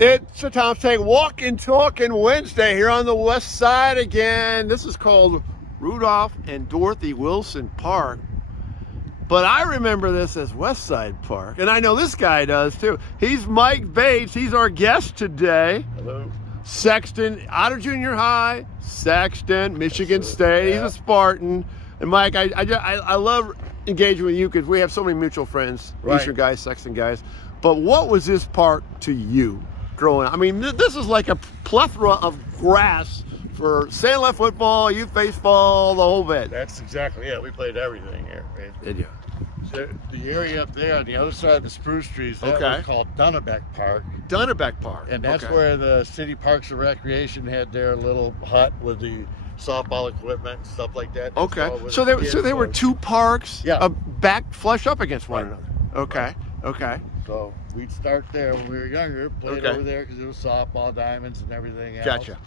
It's a Tom's Take Walkin' Talkin Wednesday here on the west side again. This is called Rudolph and Dorothy Wilson Park. But I remember this as Westside Park, and I know this guy does too. He's Mike Bates. He's our guest today. Hello. Sexton, Otter Junior High, Sexton, Michigan State. Yeah. He's a Spartan. And Mike, I love engaging with you because we have so many mutual friends, Right. Eastern guys, Sexton guys. But what was this park to you growing up? I mean, this is like a plethora of grass for sand-left football, youth baseball, the whole bit. That's exactly it. We played everything here. Right? Did you? The area up there on the other side of the spruce trees, that Okay. was called Dunnebacke Park. Dunnebacke Park. And that's okay. where the City Parks and Recreation had their little hut with the softball equipment and stuff like that. That's Okay. all with So the there, kids so there were was. two parks, Yeah. back flush up against one Right. another. Okay. Okay. So we'd start there when we were younger, played Okay. over there because it was softball diamonds and everything else. Gotcha.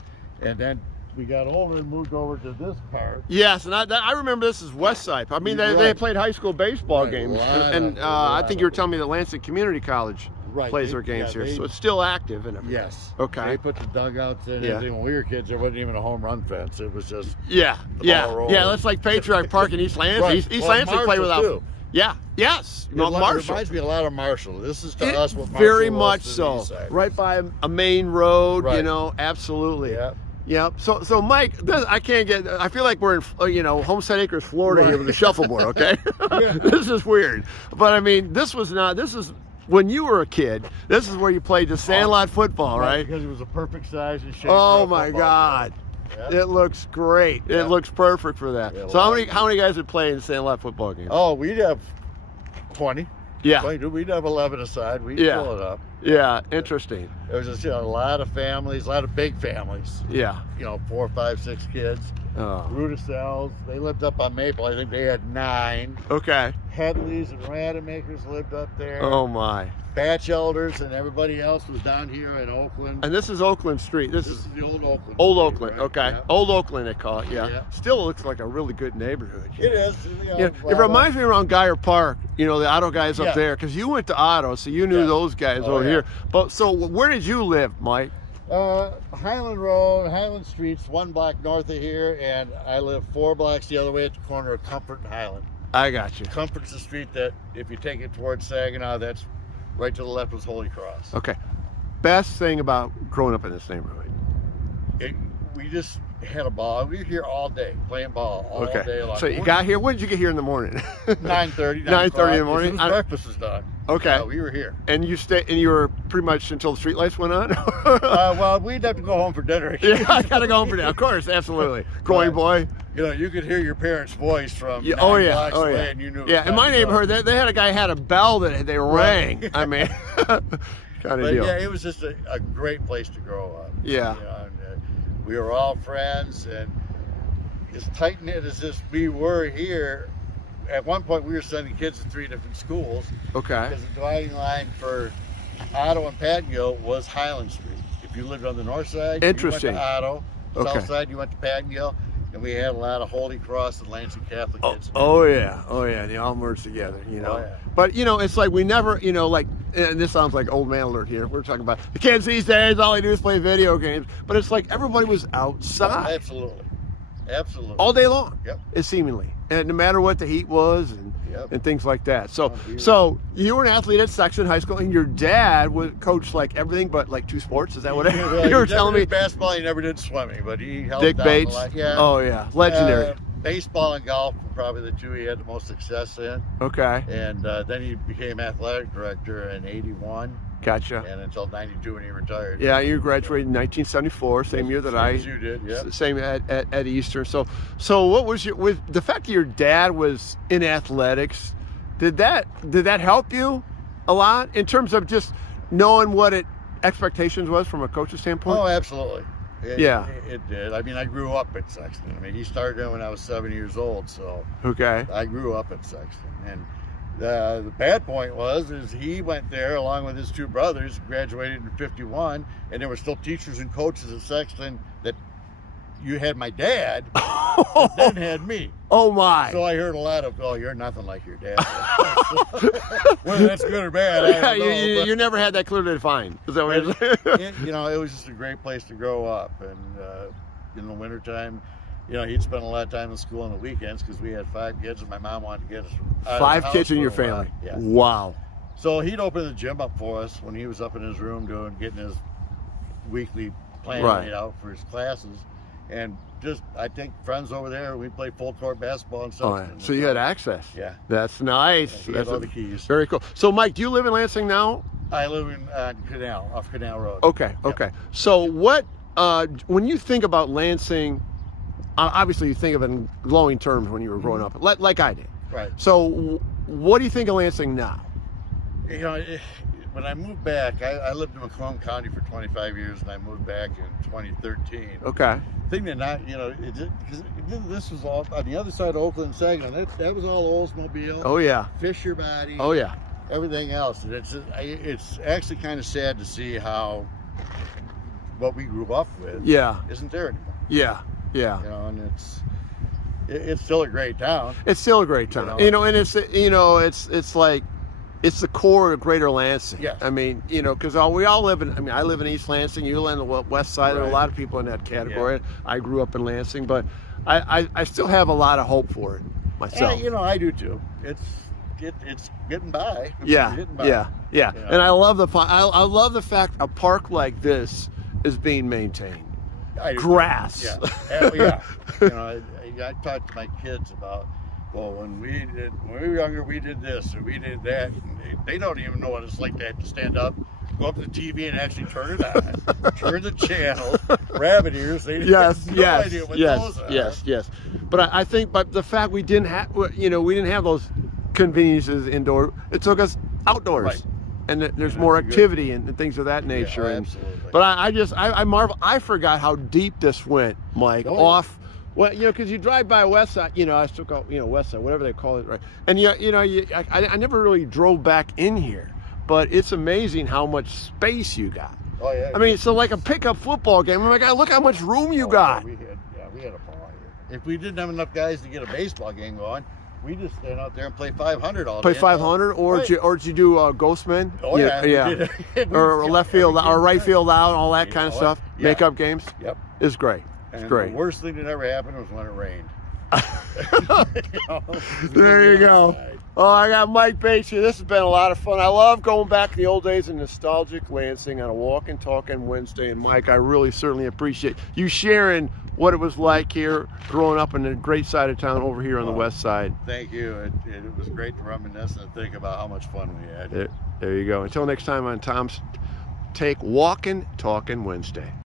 And then we got older and moved over to this park. Yes, and I remember this is Westside. I mean, they Right. played high school baseball Right, games, a lot and of- I think you were telling me that Lansing Community College Right. plays They- their games yeah, here, they- so it's still active and everything. Yes. Okay. They put the dugouts in and Yeah. everything. When we were kids, there wasn't even a home run fence. It was just Yeah, The yeah, ball rolls. yeah. That's like Patriarch Park in East Lansing. Right. East Well, Lansing play Marshall, without. too. Yeah. Yes. It Marshall. reminds me a lot of Marshall. This is to It- us what Marshall very was much to the so. east side. Right by a main road. You Right. know, absolutely. Yeah. Yeah. So Mike, I can't get. I feel like we're in, Homestead Acres, Florida, here Right. with the shuffleboard. Okay. Yeah. This is weird, but I mean, this is when you were a kid. This is where you played the sandlot football, right? Because it was a perfect size and shape. Oh for a my football God. field. Yeah. It looks great. Yeah. It looks perfect for that. Yeah, So how well, many guys would play in sandlot football games? Oh, we'd have 20. Yeah. 22. We'd have 11 aside. We'd Yeah. pull it up. Yeah. Interesting. There was just a lot of families, a lot of big families. Yeah. 4, 5, 6 kids. Oh. Rudicels, they lived up on Maple. I think they had 9. Okay. Headleys and Rademakers lived up there. Oh my. Batchelders and everybody else was down here in Oakland. And this is Oakland Street. This This is is the old Oakland. Old Street, Oakland. right? Okay. Yeah. Old Oakland, they call it. Yeah. Yeah. Still looks like a really good neighborhood. It is. Yeah, it reminds me around Geyer Park, the auto guys up Yeah. there, because you went to auto, so you knew Yeah. those guys Oh, over yeah. here. But so where did you live, Mike? Highland Road, Highland Street's 1 block north of here, and I live 4 blocks the other way at the corner of Comfort and Highland. I got you. Comfort's the street that, if you take it towards Saginaw, that's right to the left was Holy Cross. Okay. Best thing about growing up in this neighborhood. We just had a ball. We were here all day, playing ball all Okay. day long. So you got here. When did you get here in the morning? 9:30. 9:30 in the morning? As soon as breakfast was done. Okay. We were here. And you were pretty much until the streetlights went on. Well, we'd have to go home for dinner. Yeah, I gotta go home for now. Of course, absolutely. Growing boy. You could hear your parents' voice from Yeah, 9 yeah, blocks away, yeah. and you knew. It Yeah, was in my time to go. neighborhood, they had a guy had a bell that they rang. I mean, kind of But deal. yeah, it was just a great place to grow up. Yeah. And, we were all friends, and as tight knit as we were here, at one point we were sending kids to 3 different schools Okay. because the dividing line for Otto and Pattengill was Highland Street. If you lived on the north side, Interesting. you went to Otto. Okay. South side, you went to Pattengill. And we had a lot of Holy Cross and Lansing Catholic kids. Oh yeah, they all merged together, Oh, yeah. But it's like we never, and this sounds like old man alert here. We're talking about the kids these days. All they do is play video games. But it's like everybody was outside Absolutely. Absolutely. all day long. Yep. It seemingly, and no matter what the heat was and Yep. things like that. So, beautiful. so you were an athlete at Sexton High School, and your dad was coached like everything but like 2 sports. Is that what Well, you were he telling never me? did basketball, he never did swimming, but he held Dick down Bates. a lot. Yeah. Oh yeah, legendary. Baseball and golf were probably the 2 he had the most success in. Okay, And then he became athletic director in '81 gotcha. and until '92 when he retired. Yeah, you graduated in 1974, same year that Same I. as you did, yeah. Same at Eastern. So what was with the fact that your dad was in athletics? Did that help you a lot in terms of just knowing what expectations was from a coach's standpoint? Oh, absolutely. Yeah. It did. I mean, I grew up at Sexton. I mean, he started when I was 7 years old, so Okay. I grew up at Sexton. And the bad point is he went there along with his 2 brothers, graduated in '51, and there were still teachers and coaches at Sexton that you had my dad, and then had me. Oh my! So I heard a lot of, "Oh, you're nothing like your dad." Whether that's good or bad, I don't know. You never had that clearly defined. Is that what you're saying? You know, it was just a great place to grow up, and in the wintertime, you know, he'd spend a lot of time in school on the weekends because we had 5 kids, and my mom wanted to get us out of the 5 house kids in for your a while. family. Yeah. Wow. So he'd open the gym up for us when he was up in his room getting his weekly plan laid out for his classes, and just I take friends over there. We play full court basketball and stuff. Oh, yeah. So you had access. Yeah. That's nice. Yeah, he had all the keys. Very cool. So Mike, do you live in Lansing now? I live in Canal, off Canal Road. Okay. Okay. So what? When you think about Lansing, obviously you think of it in glowing terms when you were growing up, like I did. Right. So what do you think of Lansing now? You know, when I moved back, I lived in Macomb County for 25 years, and I moved back in 2013. Okay. Thing that not, you know, this was all on the other side of Oakland Saginaw. That was all Oldsmobile. Oh yeah. Fisher body. Oh yeah. Everything else. And it's actually kind of sad to see how what we grew up with. Yeah. Isn't there anymore. Yeah. Yeah. You know, and it's still a great town. It's still a great town. You know, and it's like. It's the core of Greater Lansing. Yes. I mean, you know, because we all live in, I mean, I live in East Lansing, you live in the West Side, there are a lot of people in that category. Yeah. I grew up in Lansing, but I still have a lot of hope for it myself. Yeah, you know, I do too. It's getting by. Yeah, getting by. Yeah. You know? And I love the fact a park like this is being maintained. Grass. Yeah. Yeah. You know, I talked to my kids about, well, when we were younger, we did this or we did that. They don't even know what it's like to stand up, go up to the TV, and actually turn it on, turn the channel, rabbit ears. They have no idea what those are. Yes. But I think, the fact we didn't have, we didn't have those conveniences indoor. It took us outdoors. Right. And there's more activity and things of that nature. Yeah, absolutely. But I marvel. I forgot how deep this went, Mike. Off. Well, you know, because you drive by Westside, you know, I still call, Westside, whatever they call it, right? And I never really drove back in here, but it's amazing how much space you got. Oh yeah. I mean, so like a pickup football game. Oh my God, look how much room you got. We had a ball here. If we didn't have enough guys to get a baseball game going, we just stand out there and play 500 all day. Play 500, or did you do Ghostman? Oh yeah. Or left field, or right field out, all that kind of stuff. Yeah. Makeup games. Yep. It's great. It's great. The worst thing that ever happened was when it rained. There you go. Oh, I got Mike Bates here. This has been a lot of fun. I love going back to the old days in nostalgic Lansing on a Walkin' Talkin Wednesday. And Mike, I really certainly appreciate you sharing what it was like here growing up in the great side of town over here on the west side. Thank you. It was great to reminisce and think about how much fun we had. There you go. Until next time on Tom's Take, Walkin' Talkin Wednesday.